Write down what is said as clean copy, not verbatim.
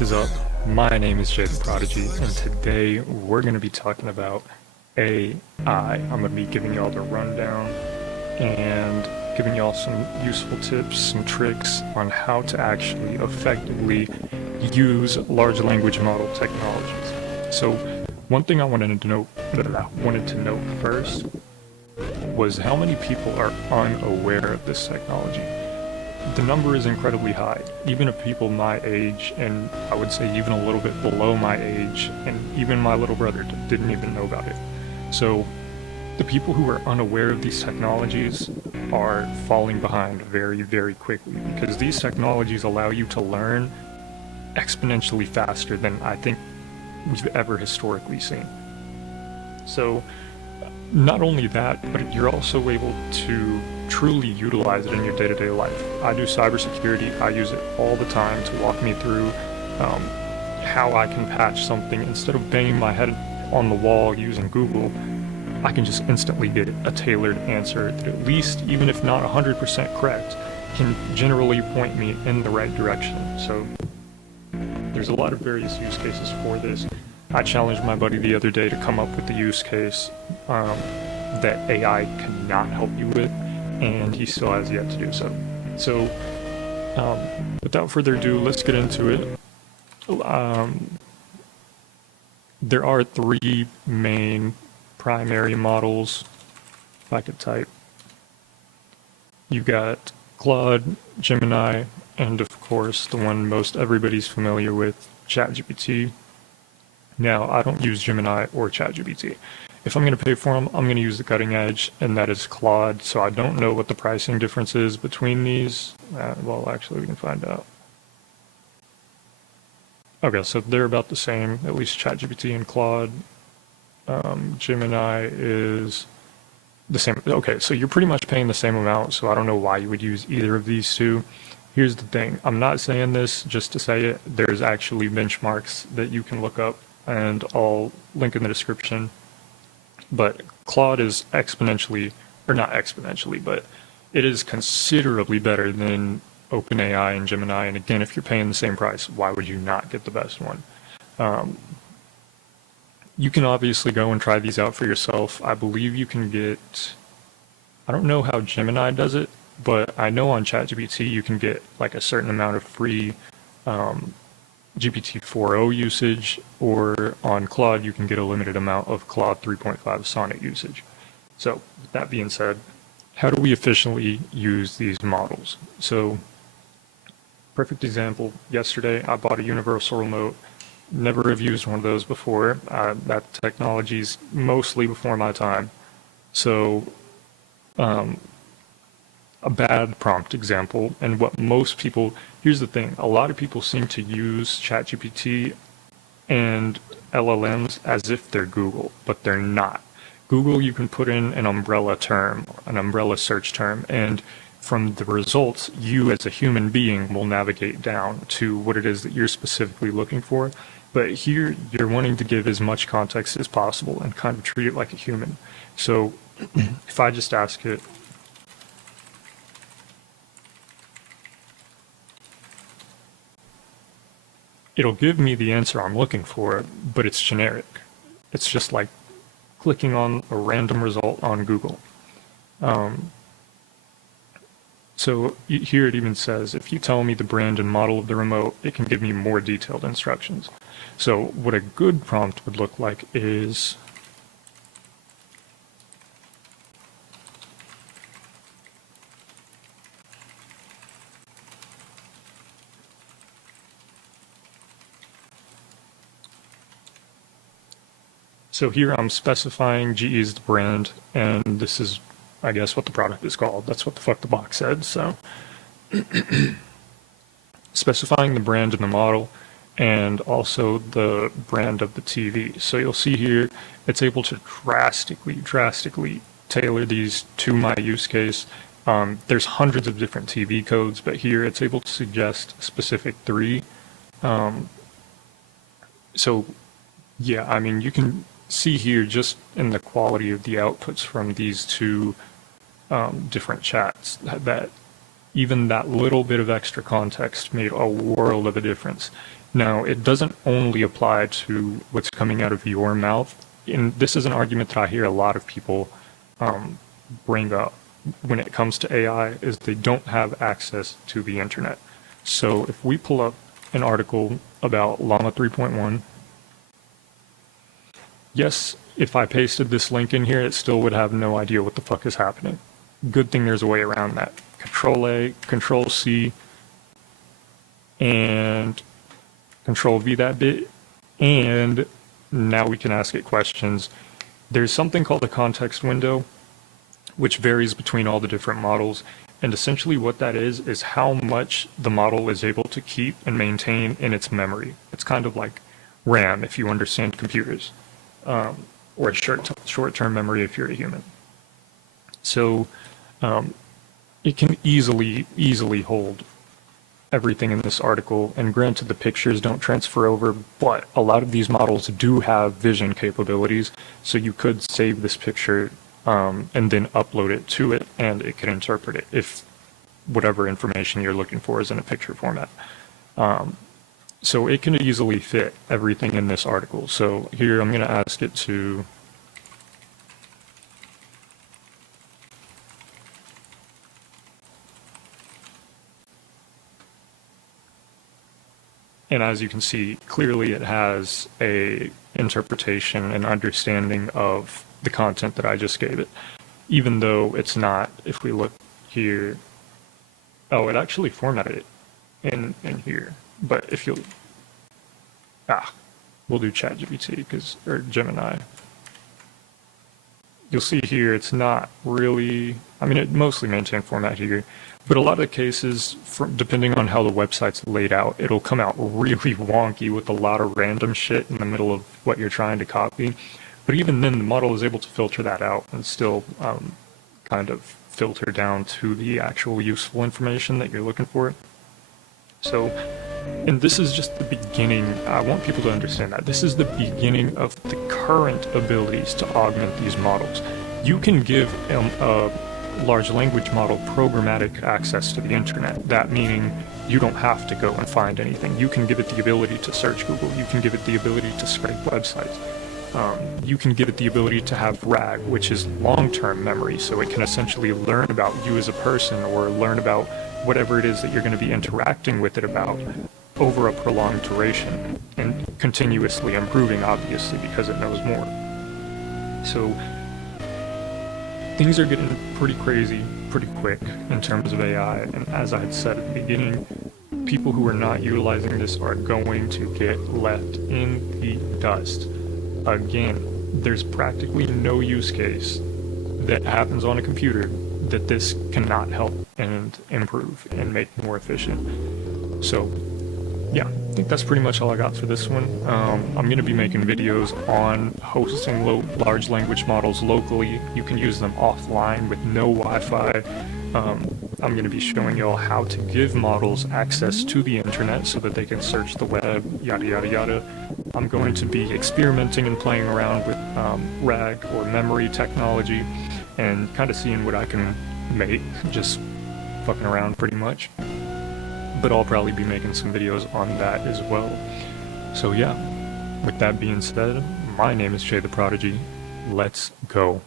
What is up? My name is Jay the Prodigy, and today we're going to be talking about AI. I'm going to be giving y'all the rundown and giving y'all some useful tips, some tricks on how to actually effectively use large language model technologies. So one thing I wanted to note first was how many people are unaware of this technology. The number is incredibly high. Even of people my age, and I would say even a little bit below my age, and even my little brother didn't even know about it. So the people who are unaware of these technologies are falling behind very, very quickly, because these technologies allow you to learn exponentially faster than I think we've ever historically seen. So not only that, but you're also able to truly utilize it in your day-to-day life. I do cybersecurity. I use it all the time to walk me through how I can patch something. Instead of banging my head on the wall using Google, I can just instantly get a tailored answer that, at least, even if not 100% correct, can generally point me in the right direction. So there's a lot of various use cases for this. I challenged my buddy the other day to come up with the use case that AI cannot help you with, and he still has yet to do so. So without further ado, let's get into it. There are three main primary models. If I could type, you got Claude, Gemini, and of course the one most everybody's familiar with, ChatGPT. Now, I don't use Gemini or ChatGPT. If I'm going to pay for them, I'm going to use the cutting edge, and that is Claude. So I don't know what the pricing difference is between these. Well, actually, we can find out. Okay, so they're about the same, at least ChatGPT and Claude. Gemini is the same. Okay, so you're pretty much paying the same amount, so I don't know why you would use either of these two. Here's the thing. I'm not saying this just to say it. There's actually benchmarks that you can look up, and I'll link in the description. But Claude is exponentially, or not exponentially, but it is considerably better than OpenAI and Gemini. And again, if you're paying the same price, why would you not get the best one? You can obviously go and try these out for yourself. I believe you can get, I don't know how Gemini does it, but I know on ChatGPT you can get like a certain amount of free GPT-4o usage, or on Claude you can get a limited amount of Claude 3.5 Sonnet usage. So with that being said, how do we efficiently use these models? So perfect example, yesterday I bought a universal remote. Never have used one of those before. That technology's mostly before my time. So a bad prompt example, and what most people, here's the thing, a lot of people seem to use ChatGPT and LLMs as if they're Google, but they're not. Google, you can put in an umbrella term, an umbrella search term, and from the results, you as a human being will navigate down to what it is that you're specifically looking for. But here, you're wanting to give as much context as possible and kind of treat it like a human. So if I just ask it, it'll give me the answer I'm looking for, but it's generic. It's just like clicking on a random result on Google. So here it even says, if you tell me the brand and model of the remote, it can give me more detailed instructions. So what a good prompt would look like is, so here I'm specifying GE is the brand, and this is, I guess, what the product is called. That's what the fuck the box said. So specifying the brand and the model, and also the brand of the TV. So you'll see here, it's able to drastically tailor these to my use case. There's hundreds of different TV codes, but here it's able to suggest specific three. So yeah, I mean, you can see here just in the quality of the outputs from these two different chats that even that little bit of extra context made a world of a difference. Now, it doesn't only apply to what's coming out of your mouth. And this is an argument that I hear a lot of people bring up when it comes to AI, is they don't have access to the internet. So if we pull up an article about Llama 3.1, yes, if I pasted this link in here, it still would have no idea what the fuck is happening. Good thing there's a way around that. Control A, Control C, and Control V that bit, and now we can ask it questions. There's something called a context window, which varies between all the different models, and essentially what that is how much the model is able to keep and maintain in its memory. It's kind of like RAM if you understand computers, or a short-term memory if you're a human. So it can easily hold everything in this article, and granted the pictures don't transfer over, but a lot of these models do have vision capabilities, so you could save this picture and then upload it to it, and it can interpret it if whatever information you're looking for is in a picture format. So it can easily fit everything in this article. So here I'm going to ask it to and as you can see, clearly it has a interpretation and understanding of the content that I just gave it, even though it's not. If we look here, oh, it actually formatted it in here. But if you'll, we'll do ChatGPT or Gemini. You'll see here it's not really, I mean, it mostly maintained format here, but a lot of the cases, depending on how the website's laid out, it'll come out really wonky with a lot of random shit in the middle of what you're trying to copy. But even then, the model is able to filter that out and still kind of filter down to the actual useful information that you're looking for. So, and this is just the beginning. I want people to understand that. This is the beginning of the current abilities to augment these models. You can give a large language model programmatic access to the internet. That meaning you don't have to go and find anything. You can give it the ability to search Google. You can give it the ability to scrape websites. You can give it the ability to have RAG, which is long-term memory, so it can essentially learn about you as a person or learn about whatever it is that you're going to be interacting with it about over a prolonged duration, and continuously improving, obviously, because it knows more. So things are getting pretty crazy pretty quick in terms of AI, and as I had said at the beginning, people who are not utilizing this are going to get left in the dust. Again, there's practically no use case that happens on a computer that this cannot help and improve and make more efficient. So yeah, I think that's pretty much all I got for this one. I'm going to be making videos on hosting large language models locally. You can use them offline with no Wi-Fi. I'm going to be showing y'all how to give models access to the internet so that they can search the web, yada yada yada. I'm going to be experimenting and playing around with RAG or memory technology and kind of seeing what I can make, just fucking around pretty much. But I'll probably be making some videos on that as well. So yeah, with that being said, my name is Jay the Prodigy. Let's go.